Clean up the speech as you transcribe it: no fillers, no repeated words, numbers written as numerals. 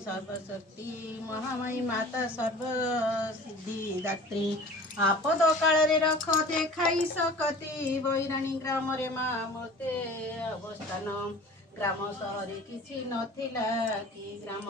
सर्वशक्ति महामाई माता सर्व सिद्धि दात्री आपद काल रख देखाई सकती बैराणी ग्राम रे माँ मोते अवस्थान ग्राम सहरे किछि नथिला कि ग्राम